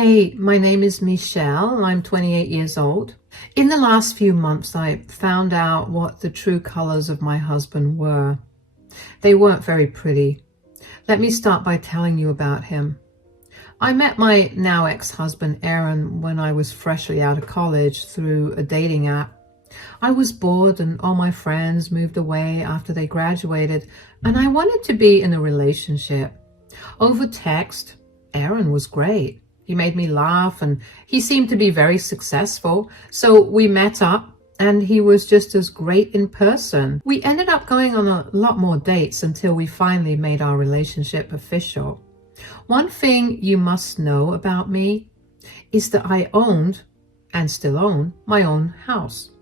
Hey, my name is Michelle. I'm 28 years old. In the last few months, I found out what the true colors of my husband were. They weren't very pretty. Let me start by telling you about him. I met my now ex-husband, Aaron, when I was freshly out of college through a dating app. I was bored and all my friends moved away after they graduated, and I wanted to be in a relationship. Over text, Aaron was great. He made me laugh and he seemed to be very successful. So we met up and he was just as great in person. We ended up going on a lot more dates until we finally made our relationship official. One thing you must know about me is that I owned, and still own, my own house.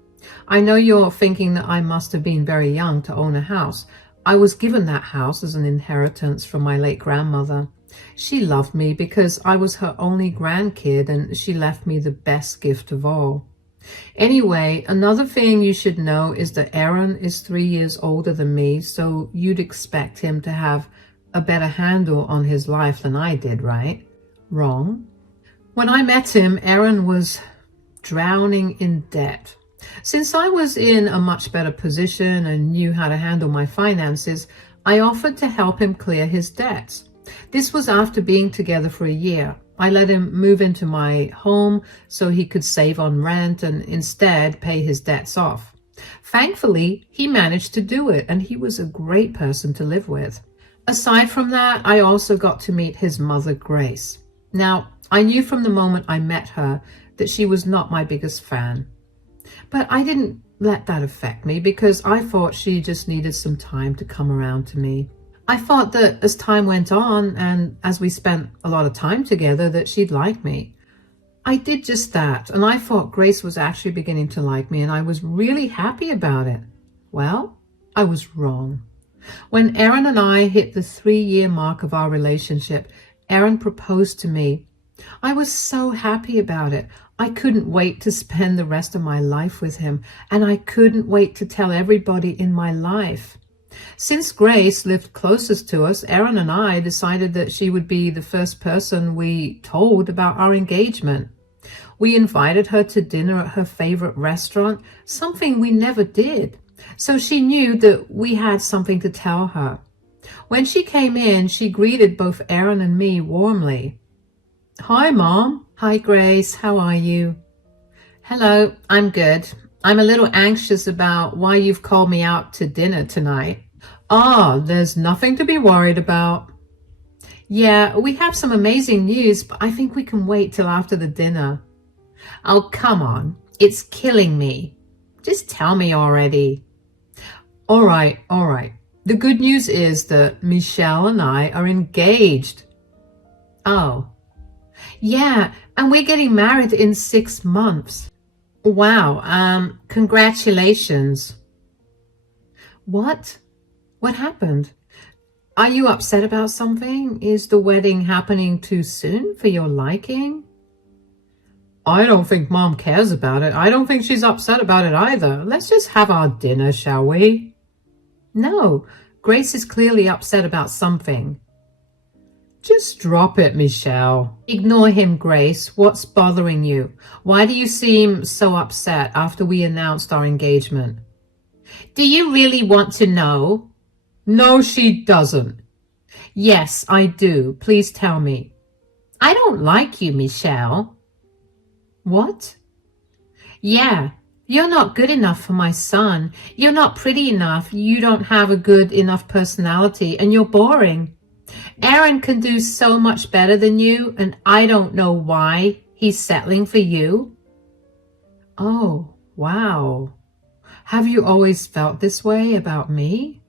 I know you're thinking that I must have been very young to own a house. I was given that house as an inheritance from my late grandmother. She loved me because I was her only grandkid and she left me the best gift of all. Anyway, another thing you should know is that Aaron is 3 years older than me, so you'd expect him to have a better handle on his life than I did, right? Wrong. When I met him, Aaron was drowning in debt. Since I was in a much better position and knew how to handle my finances, I offered to help him clear his debts. This was after being together for a year. I let him move into my home so he could save on rent and instead pay his debts off. Thankfully, he managed to do it, and he was a great person to live with. Aside from that, I also got to meet his mother, Grace. Now, I knew from the moment I met her that she was not my biggest fan. But I didn't let that affect me because I thought she just needed some time to come around to me. I thought that as time went on and as we spent a lot of time together that she'd like me. I did just that, and I thought Grace was actually beginning to like me, and I was really happy about it. Well, I was wrong. When Aaron and I hit the 3-year mark of our relationship, Aaron proposed to me. I was so happy about it. I couldn't wait to spend the rest of my life with him, and I couldn't wait to tell everybody in my life. Since Grace lived closest to us, Aaron and I decided that she would be the first person we told about our engagement. We invited her to dinner at her favorite restaurant, something we never did, so she knew that we had something to tell her. When she came in, she greeted both Aaron and me warmly. "Hi, Mom." "Hi, Grace. How are you?" "Hello, I'm good. I'm a little anxious about why you've called me out to dinner tonight." "Ah, there's nothing to be worried about." "Yeah, we have some amazing news, but I think we can wait till after the dinner." "Oh, come on. It's killing me. Just tell me already." All right. The good news is that Michelle and I are engaged." "Oh, yeah, and we're getting married in 6 months." "Wow, congratulations." "What? What happened? Are you upset about something? Is the wedding happening too soon for your liking?" "I don't think Mom cares about it. I don't think she's upset about it either. Let's just have our dinner, shall we?" "No, Grace is clearly upset about something." "Just drop it, Michelle." "Ignore him, Grace. What's bothering you? Why do you seem so upset after we announced our engagement?" "Do you really want to know?" "No, she doesn't." "Yes, I do. Please tell me." "I don't like you, Michelle." "What?" "Yeah, you're not good enough for my son. You're not pretty enough. You don't have a good enough personality, and you're boring. Aaron can do so much better than you, and I don't know why he's settling for you." "Oh, wow. Have you always felt this way about me?"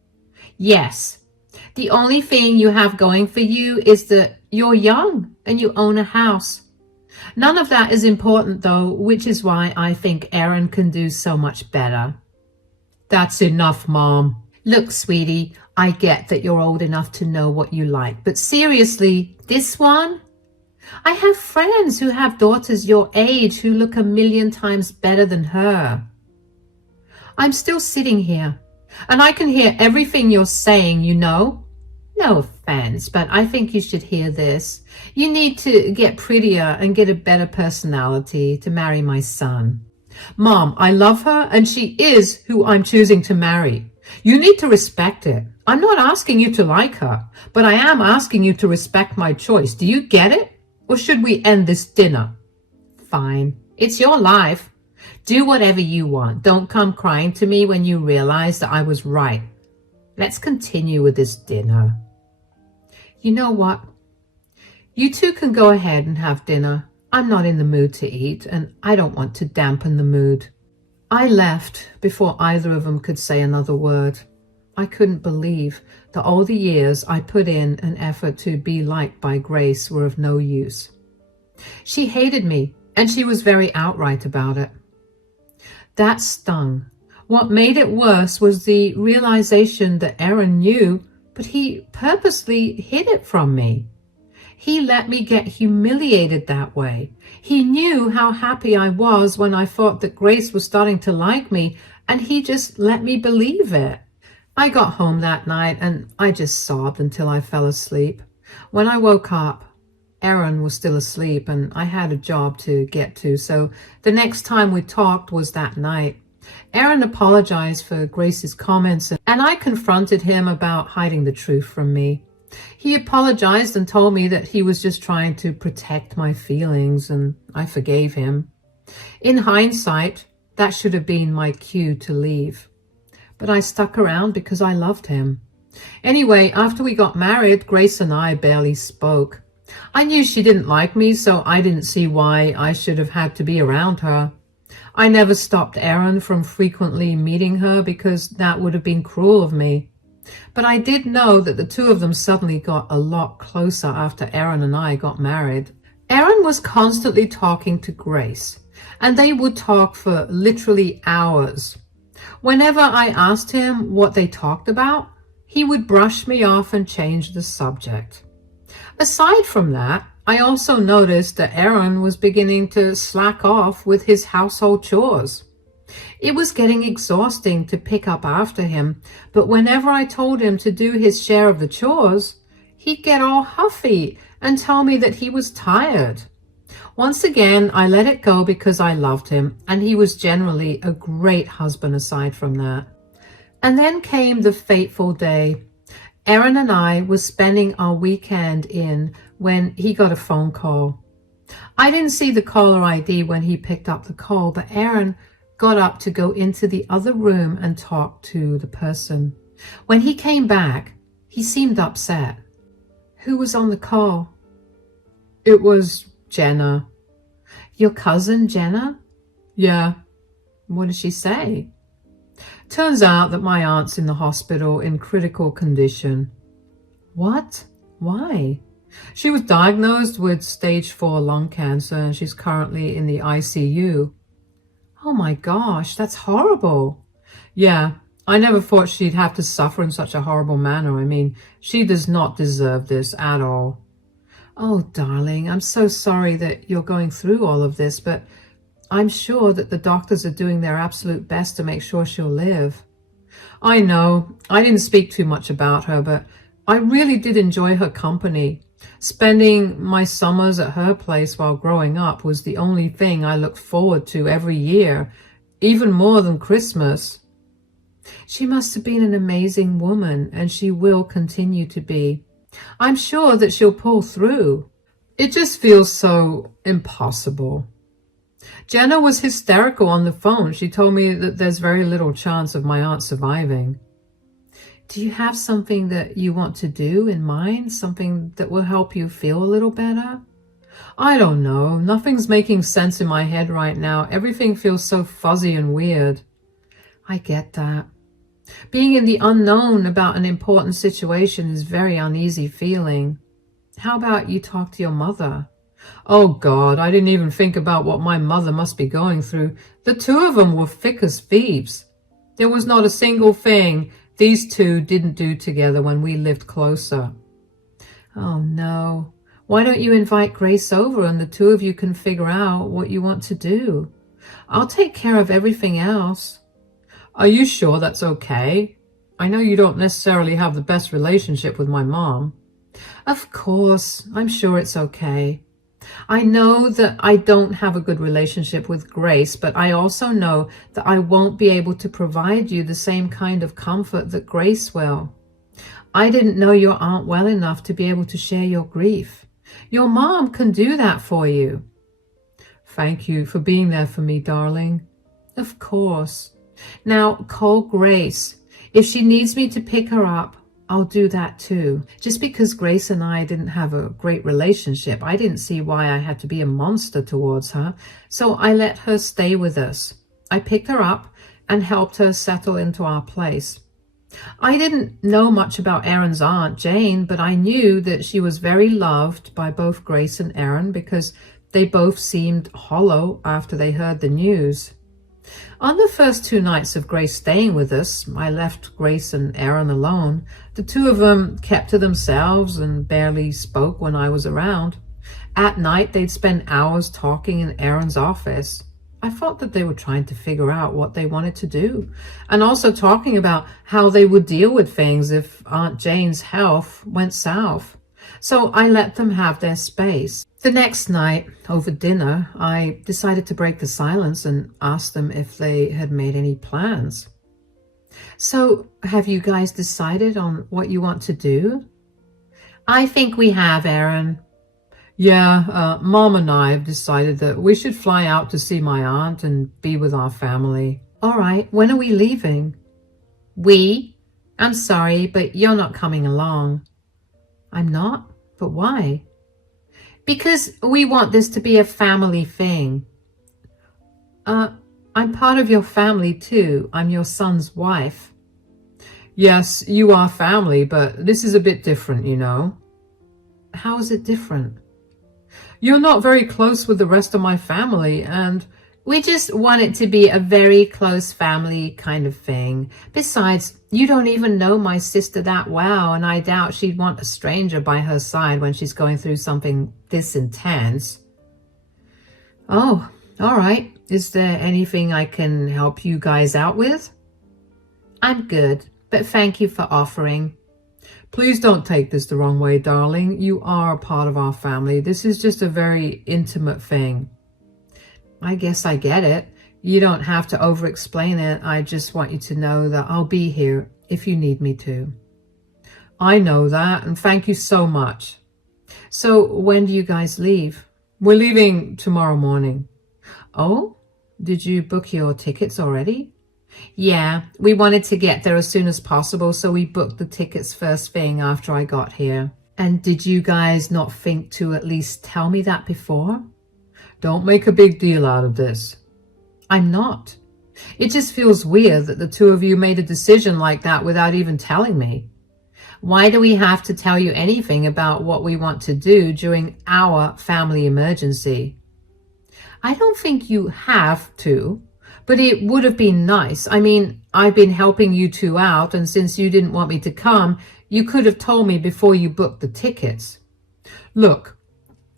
"Yes. The only thing you have going for you is that you're young and you own a house. None of that is important though, which is why I think Aaron can do so much better." "That's enough, Mom." "Look, sweetie, I get that you're old enough to know what you like, but seriously, this one? I have friends who have daughters your age who look a million times better than her." "I'm still sitting here, and I can hear everything you're saying, you know. No offense, but I think you should hear this. You need to get prettier and get a better personality to marry my son. Mom, I love her and she is who I'm choosing to marry. You need to respect it. I'm not asking you to like her, but I am asking you to respect my choice. Do you get it? Or should we end this dinner? Fine. It's your life. Do whatever you want. Don't come crying to me when you realize that I was right. Let's continue with this dinner. You know what? You two can go ahead and have dinner. I'm not in the mood to eat, and I don't want to dampen the mood. I left before either of them could say another word. I couldn't believe that all the years I put in an effort to be liked by Grace were of no use. She hated me, and she was very outright about it. That stung. What made it worse was the realization that Aaron knew, but he purposely hid it from me. He let me get humiliated that way. He knew how happy I was when I thought that Grace was starting to like me, and he just let me believe it. I got home that night and I just sobbed until I fell asleep. When I woke up, Aaron was still asleep and I had a job to get to, so the next time we talked was that night. Aaron apologized for Grace's comments and I confronted him about hiding the truth from me. He apologized and told me that he was just trying to protect my feelings, and I forgave him. In hindsight, that should have been my cue to leave. But I stuck around because I loved him. Anyway, after we got married, Grace and I barely spoke. I knew she didn't like me, so I didn't see why I should have had to be around her. I never stopped Aaron from frequently meeting her because that would have been cruel of me. But I did know that the two of them suddenly got a lot closer after Aaron and I got married. Aaron was constantly talking to Grace, and they would talk for literally hours. Whenever I asked him what they talked about, he would brush me off and change the subject. Aside from that, I also noticed that Aaron was beginning to slack off with his household chores. It was getting exhausting to pick up after him, but whenever I told him to do his share of the chores, he'd get all huffy and tell me that he was tired. Once again, I let it go because I loved him, and he was generally a great husband aside from that. And then came the fateful day. Aaron and I were spending our weekend in when he got a phone call. I didn't see the caller ID when he picked up the call, but Aaron got up to go into the other room and talk to the person. When he came back, he seemed upset. Who was on the call? It was Jenna. Your cousin, Jenna? Yeah. What did she say? Turns out that my aunt's in the hospital in critical condition. What? Why? She was diagnosed with stage 4 lung cancer and she's currently in the ICU. Oh my gosh, that's horrible. Yeah, I never thought she'd have to suffer in such a horrible manner. I mean, she does not deserve this at all. Oh, darling, I'm so sorry that you're going through all of this, but I'm sure that the doctors are doing their absolute best to make sure she'll live. I know, I didn't speak too much about her, but I really did enjoy her company. Spending my summers at her place while growing up was the only thing I looked forward to every year, even more than Christmas. She must have been an amazing woman, and she will continue to be. I'm sure that she'll pull through. It just feels so impossible. Jenna was hysterical on the phone. She told me that there's very little chance of my aunt surviving. Do you have something that you want to do in mind? Something that will help you feel a little better? I don't know. Nothing's making sense in my head right now. Everything feels so fuzzy and weird. I get that. Being in the unknown about an important situation is a very uneasy feeling. How about you talk to your mother? Oh God, I didn't even think about what my mother must be going through. The two of them were thick as thieves. There was not a single thing these two didn't do together when we lived closer. Oh no. Why don't you invite Grace over and the two of you can figure out what you want to do? I'll take care of everything else. Are you sure that's okay? I know you don't necessarily have the best relationship with my mom. Of course, I'm sure it's okay. I know that I don't have a good relationship with Grace, but I also know that I won't be able to provide you the same kind of comfort that Grace will. I didn't know your aunt well enough to be able to share your grief. Your mom can do that for you. Thank you for being there for me, darling. Of course. Now, call Grace. If she needs me to pick her up, I'll do that too. Just because Grace and I didn't have a great relationship, I didn't see why I had to be a monster towards her, so I let her stay with us. I picked her up and helped her settle into our place. I didn't know much about Erin's aunt, Jane, but I knew that she was very loved by both Grace and Erin because they both seemed hollow after they heard the news. On the first 2 nights of Grace staying with us, I left Grace and Erin alone. The two of them kept to themselves and barely spoke when I was around. At night, they'd spend hours talking in Erin's office. I thought that they were trying to figure out what they wanted to do, and also talking about how they would deal with things if Aunt Jane's health went south. So I let them have their space. The next night, over dinner, I decided to break the silence and ask them if they had made any plans. So, have you guys decided on what you want to do? I think we have, Erin. Yeah, Mom and I have decided that we should fly out to see my aunt and be with our family. All right, when are we leaving? We? I'm sorry, but you're not coming along. I'm not? But why? Because we want this to be a family thing. I'm part of your family too. I'm your son's wife. Yes, you are family, but this is a bit different, you know. How is it different? You're not very close with the rest of my family, and we just want it to be a very close family kind of thing. Besides, you don't even know my sister that well, and I doubt she'd want a stranger by her side when she's going through something this intense. Oh, all right. Is there anything I can help you guys out with? I'm good, but thank you for offering. Please don't take this the wrong way, darling. You are a part of our family. This is just a very intimate thing. I guess I get it. You don't have to over-explain it. I just want you to know that I'll be here if you need me to. I know that, and thank you so much. So when do you guys leave? We're leaving tomorrow morning. Oh, did you book your tickets already? Yeah, we wanted to get there as soon as possible, so we booked the tickets first thing after I got here. And did you guys not think to at least tell me that before? Don't make a big deal out of this. I'm not. It just feels weird that the two of you made a decision like that without even telling me. Why do we have to tell you anything about what we want to do during our family emergency? I don't think you have to. But it would have been nice. I mean, I've been helping you two out, and since you didn't want me to come, you could have told me before you booked the tickets. Look,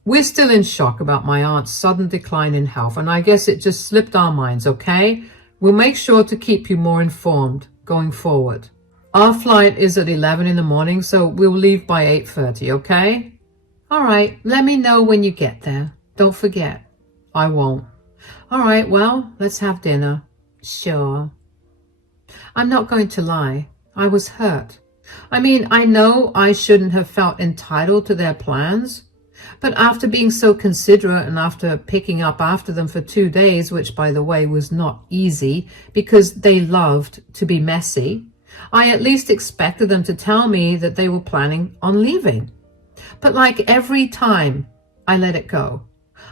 we're still in shock about my aunt's sudden decline in health, and I guess it just slipped our minds, okay? We'll make sure to keep you more informed going forward. Our flight is at 11 in the morning, so we'll leave by 8:30, okay? All right, let me know when you get there. Don't forget. I won't. All right, well, let's have dinner. Sure. I'm not going to lie. I was hurt. I mean, I know I shouldn't have felt entitled to their plans, but after being so considerate and after picking up after them for 2 days, which, by the way, was not easy because they loved to be messy, I at least expected them to tell me that they were planning on leaving. But like every time, I let it go.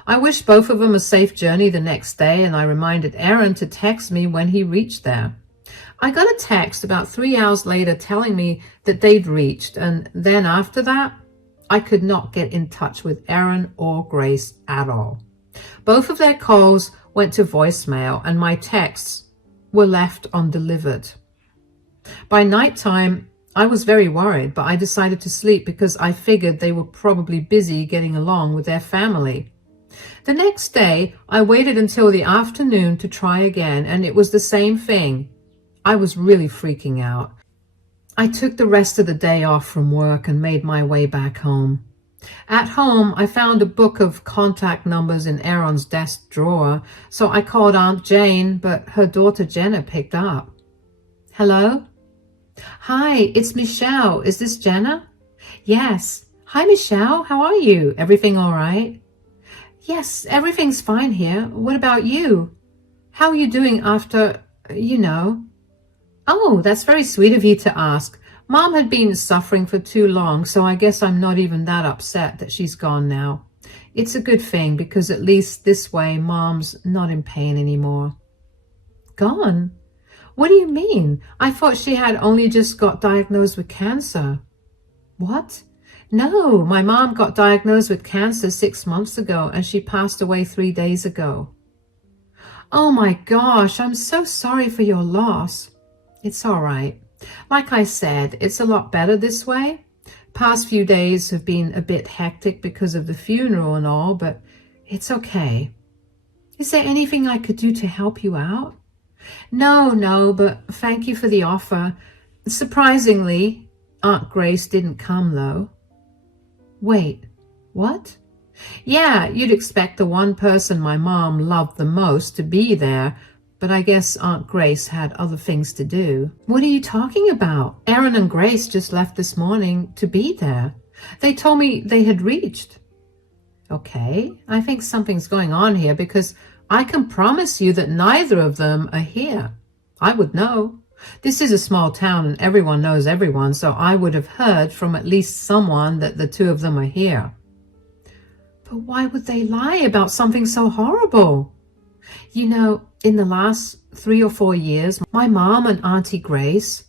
I wished both of them a safe journey the next day, and I reminded Erin to text me when he reached there. I got a text about 3 hours later telling me that they'd reached, and then after that, I could not get in touch with Erin or Grace at all. Both of their calls went to voicemail, and my texts were left undelivered. By nighttime, I was very worried, but I decided to sleep because I figured they were probably busy getting along with their family. The next day, I waited until the afternoon to try again, and it was the same thing. I was really freaking out. I took the rest of the day off from work and made my way back home. At home, I found a book of contact numbers in Aaron's desk drawer, so I called Aunt Jane, but her daughter Jenna picked up. Hello? Hi, it's Michelle. Is this Jenna? Yes. Hi, Michelle. How are you? Everything all right? Yes, everything's fine here. What about you? How are you doing after, Oh, that's very sweet of you to ask. Mom had been suffering for too long, so I guess I'm not even that upset that she's gone now. It's a good thing because at least this way Mom's not in pain anymore. Gone? What do you mean? I thought she had only just got diagnosed with cancer. What? No, my mom got diagnosed with cancer 6 months ago and she passed away 3 days ago. Oh my gosh, I'm so sorry for your loss. It's all right. Like I said, it's a lot better this way. Past few days have been a bit hectic because of the funeral and all, but it's okay. Is there anything I could do to help you out? No, but thank you for the offer. Surprisingly, Aunt Grace didn't come though. Wait, what? Yeah, you'd expect the one person my mom loved the most to be there, but I guess Aunt Grace had other things to do. What are you talking about? Aaron and Grace just left this morning to be there. They told me they had reached. Okay, I think something's going on here because I can promise you that neither of them are here. I would know. This is a small town and everyone knows everyone, so I would have heard from at least someone that the two of them are here. But why would they lie about something so horrible? In the last 3 or 4 years, my mom and Auntie Grace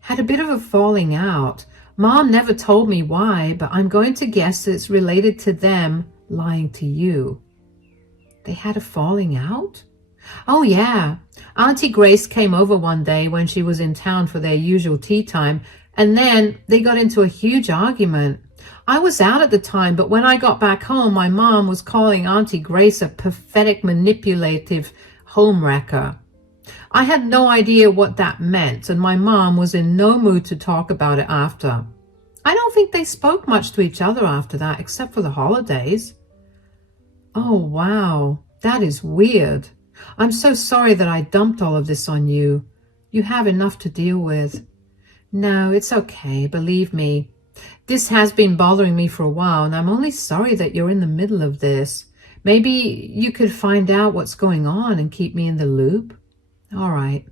had a bit of a falling out. Mom never told me why, but I'm going to guess that it's related to them lying to you. They had a falling out? Oh yeah. Auntie Grace came over one day when she was in town for their usual tea time, and then they got into a huge argument. I was out at the time, but when I got back home, my mom was calling Auntie Grace a pathetic, manipulative homewrecker. I had no idea what that meant, and my mom was in no mood to talk about it after. I don't think they spoke much to each other after that, except for the holidays. Oh, wow. That is weird. I'm so sorry that I dumped all of this on you. You have enough to deal with. No, it's okay, believe me. This has been bothering me for a while, and I'm only sorry that you're in the middle of this. Maybe you could find out what's going on and keep me in the loop? All right.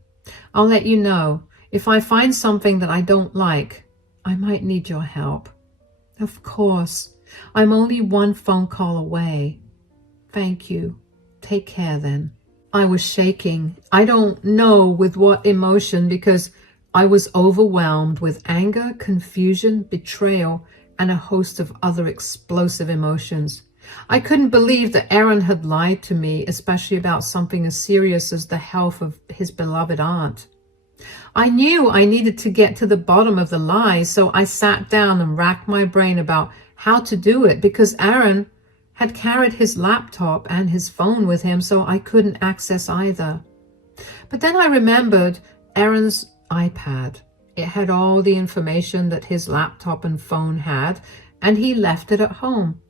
I'll let you know. If I find something that I don't like, I might need your help. Of course. I'm only one phone call away. Thank you. Take care then. I was shaking. I don't know with what emotion because I was overwhelmed with anger, confusion, betrayal, and a host of other explosive emotions. I couldn't believe that Aaron had lied to me, especially about something as serious as the health of his beloved aunt. I knew I needed to get to the bottom of the lie, so I sat down and racked my brain about how to do it because Aaron had carried his laptop and his phone with him, so I couldn't access either. But then I remembered Aaron's iPad. It had all the information that his laptop and phone had, and he left it at home.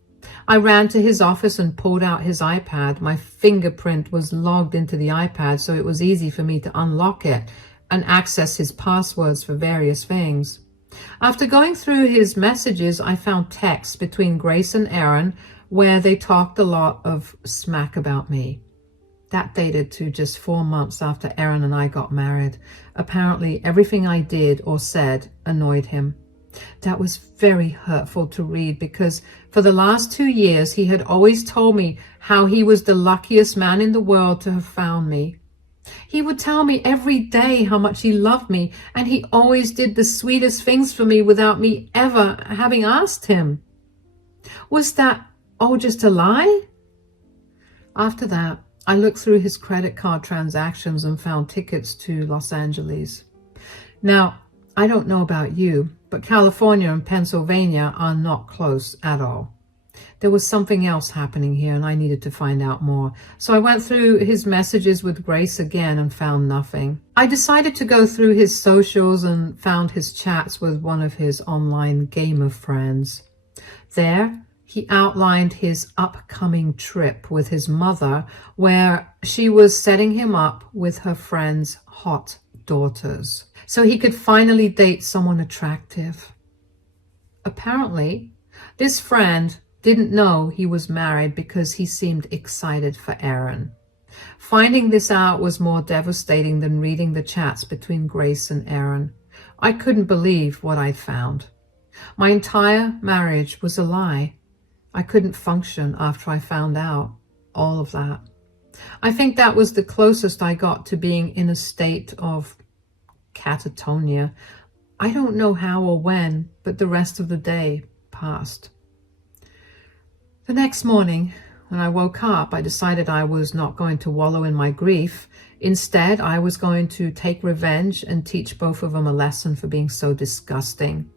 I ran to his office and pulled out his iPad. My fingerprint was logged into the iPad, so it was easy for me to unlock it and access his passwords for various things. After going through his messages, I found texts between Grace and Aaron where they talked a lot of smack about me. That dated to just 4 months after Aaron and I got married. Apparently, everything I did or said annoyed him. That was very hurtful to read because for the last 2 years, he had always told me how he was the luckiest man in the world to have found me. He would tell me every day how much he loved me, and he always did the sweetest things for me without me ever having asked him. Was that all just a lie? After that, I looked through his credit card transactions and found tickets to Los Angeles. Now, I don't know about you, but California and Pennsylvania are not close at all. There was something else happening here and I needed to find out more. So I went through his messages with Grace again and found nothing. I decided to go through his socials and found his chats with one of his online gamer friends. There, he outlined his upcoming trip with his mother, where she was setting him up with her friend's hot daughters, so he could finally date someone attractive. Apparently, this friend didn't know he was married because he seemed excited for Aaron. Finding this out was more devastating than reading the chats between Grace and Aaron. I couldn't believe what I'd found. My entire marriage was a lie. I couldn't function after I found out all of that. I think that was the closest I got to being in a state of catatonia. I don't know how or when, but the rest of the day passed. The next morning, when I woke up, I decided I was not going to wallow in my grief. Instead, I was going to take revenge and teach both of them a lesson for being so disgusting.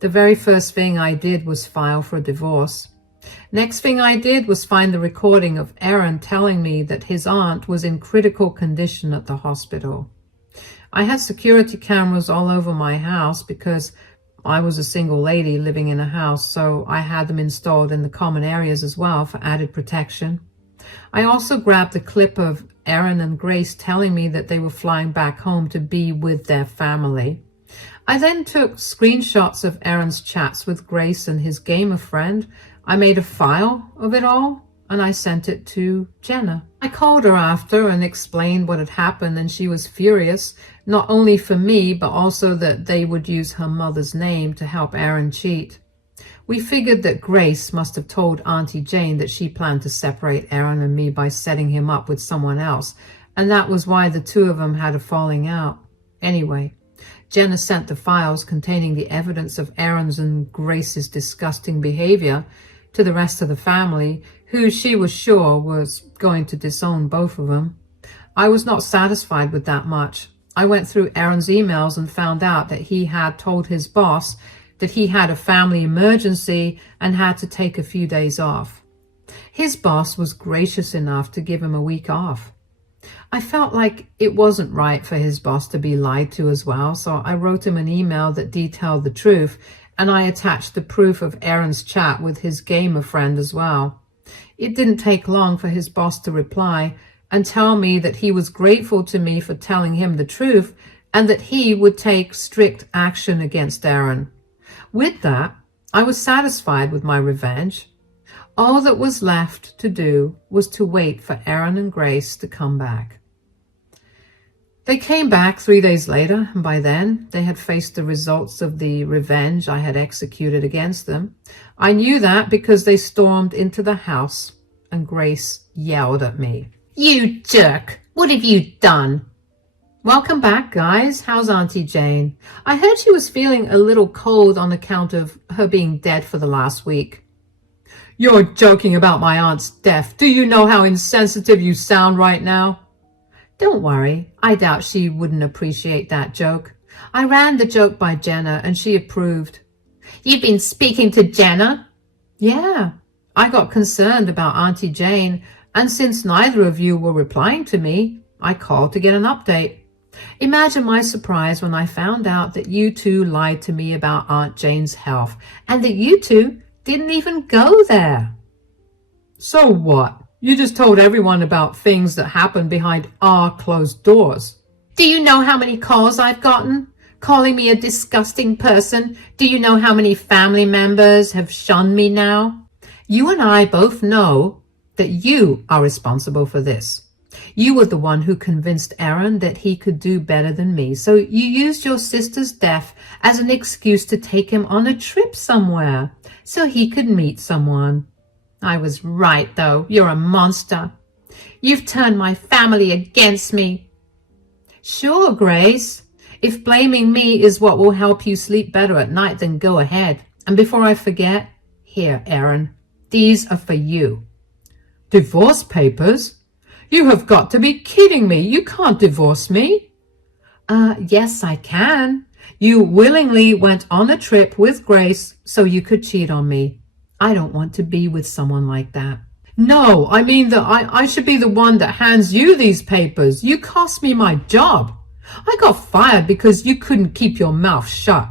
The very first thing I did was file for a divorce. Next thing I did was find the recording of Aaron telling me that his aunt was in critical condition at the hospital. I had security cameras all over my house because I was a single lady living in a house, so I had them installed in the common areas as well for added protection. I also grabbed the clip of Aaron and Grace telling me that they were flying back home to be with their family. I then took screenshots of Aaron's chats with Grace and his gamer friend. I made a file of it all and I sent it to Jenna. I called her after and explained what had happened, and she was furious, not only for me, but also that they would use her mother's name to help Aaron cheat. We figured that Grace must have told Auntie Jane that she planned to separate Aaron and me by setting him up with someone else, and that was why the two of them had a falling out. Anyway, Jenna sent the files containing the evidence of Aaron's and Grace's disgusting behavior to the rest of the family, who she was sure was going to disown both of them. I was not satisfied with that much. I went through Aaron's emails and found out that he had told his boss that he had a family emergency and had to take a few days off. His boss was gracious enough to give him a week off. I felt like it wasn't right for his boss to be lied to as well, so I wrote him an email that detailed the truth, and I attached the proof of Aaron's chat with his gamer friend as well. It didn't take long for his boss to reply and tell me that he was grateful to me for telling him the truth and that he would take strict action against Aaron. With that, I was satisfied with my revenge. All that was left to do was to wait for Aaron and Grace to come back. They came back 3 days later, and by then they had faced the results of the revenge I had executed against them. I knew that because they stormed into the house and Grace yelled at me. "You jerk! What have you done?" "Welcome back, guys. How's Auntie Jane? I heard she was feeling a little cold on account of her being dead for the last week." "You're joking about my aunt's death. Do you know how insensitive you sound right now?" "Don't worry. I doubt she wouldn't appreciate that joke. I ran the joke by Jenna and she approved." "You've been speaking to Jenna?" "Yeah. I got concerned about Auntie Jane, and since neither of you were replying to me, I called to get an update. Imagine my surprise when I found out that you two lied to me about Aunt Jane's health and that you two didn't even go there." "So what? You just told everyone about things that happened behind our closed doors." "Do you know how many calls I've gotten? Calling me a disgusting person? Do you know how many family members have shunned me now? You and I both know that you are responsible for this. You were the one who convinced Aaron that he could do better than me, so you used your sister's death as an excuse to take him on a trip somewhere so he could meet someone. I was right, though. You're a monster. You've turned my family against me." "Sure, Grace. If blaming me is what will help you sleep better at night, then go ahead. And before I forget, here, Aaron, these are for you." "Divorce papers? You have got to be kidding me. You can't divorce me." Yes, I can. You willingly went on a trip with Grace so you could cheat on me. I don't want to be with someone like that. No, I mean that I should be the one that hands you these papers. You cost me my job. I got fired because you couldn't keep your mouth shut.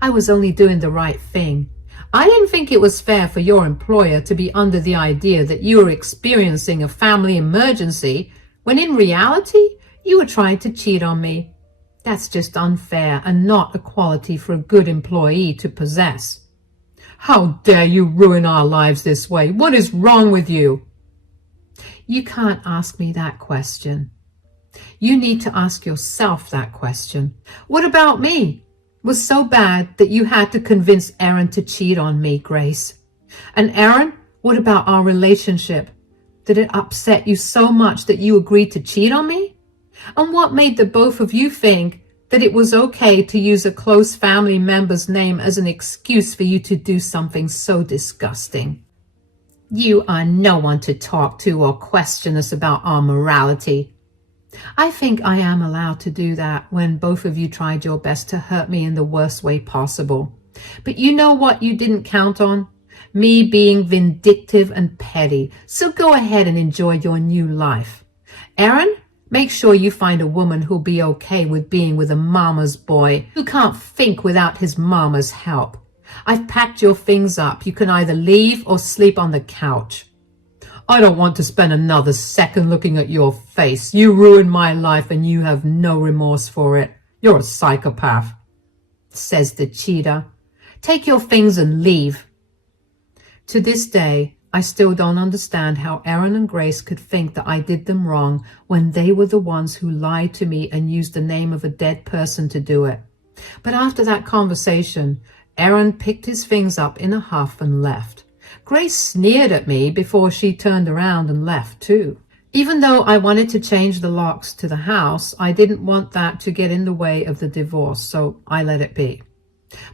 I was only doing the right thing. I didn't think it was fair for your employer to be under the idea that you were experiencing a family emergency when in reality you were trying to cheat on me. That's just unfair and not a quality for a good employee to possess. How dare you ruin our lives this way? What is wrong with you? You can't ask me that question. You need to ask yourself that question. What about me? Was so bad that you had to convince Aaron to cheat on me, Grace? And Aaron, what about our relationship? Did it upset you so much that you agreed to cheat on me? And what made the both of you think that it was okay to use a close family member's name as an excuse for you to do something so disgusting? You are no one to talk to or question us about our morality. I think I am allowed to do that when both of you tried your best to hurt me in the worst way possible. But you know what you didn't count on? Me being vindictive and petty. So go ahead and enjoy your new life. Aaron, make sure you find a woman who'll be okay with being with a mama's boy who can't think without his mama's help. I've packed your things up. You can either leave or sleep on the couch. I don't want to spend another second looking at your face. You ruined my life and you have no remorse for it. You're a psychopath, says the cheater. Take your things and leave. To this day, I still don't understand how Aaron and Grace could think that I did them wrong when they were the ones who lied to me and used the name of a dead person to do it. But after that conversation, Aaron picked his things up in a huff and left. Grace sneered at me before she turned around and left too. Even though I wanted to change the locks to the house, I didn't want that to get in the way of the divorce, so I let it be.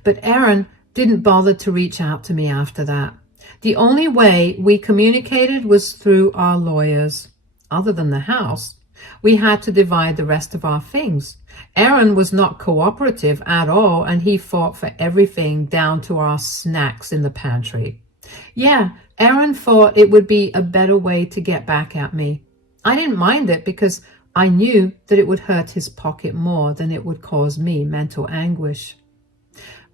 But Aaron didn't bother to reach out to me after that. The only way we communicated was through our lawyers. Other than the house, we had to divide the rest of our things. Aaron was not cooperative at all, and he fought for everything down to our snacks in the pantry. Yeah, Aaron thought it would be a better way to get back at me. I didn't mind it because I knew that it would hurt his pocket more than it would cause me mental anguish.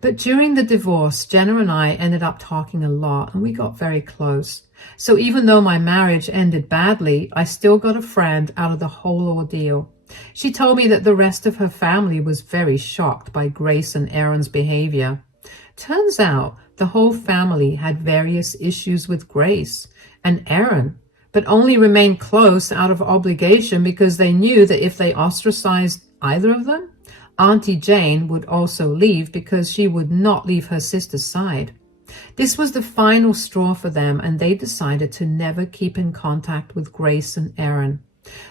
But during the divorce, Jenna and I ended up talking a lot and we got very close. So even though my marriage ended badly, I still got a friend out of the whole ordeal. She told me that the rest of her family was very shocked by Grace and Aaron's behavior. Turns out the whole family had various issues with Grace and Aaron, but only remained close out of obligation because they knew that if they ostracized either of them, Auntie Jane would also leave because she would not leave her sister's side. This was the final straw for them, and they decided to never keep in contact with Grace and Aaron.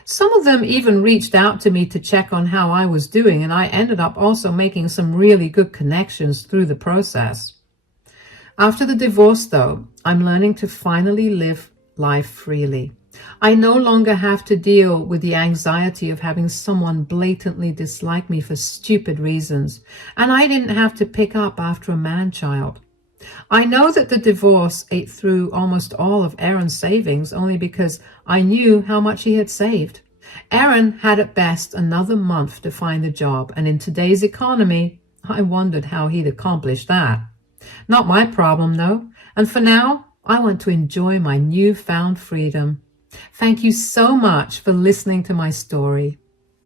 Some of them even reached out to me to check on how I was doing, and I ended up also making some really good connections through the process. After the divorce, though, I'm learning to finally live life freely. I no longer have to deal with the anxiety of having someone blatantly dislike me for stupid reasons, and I didn't have to pick up after a man-child. I know that the divorce ate through almost all of Aaron's savings only because I knew how much he had saved. Aaron had at best another month to find a job, and in today's economy, I wondered how he'd accomplish that. Not my problem, though, and for now, I want to enjoy my newfound freedom. Thank you so much for listening to my story.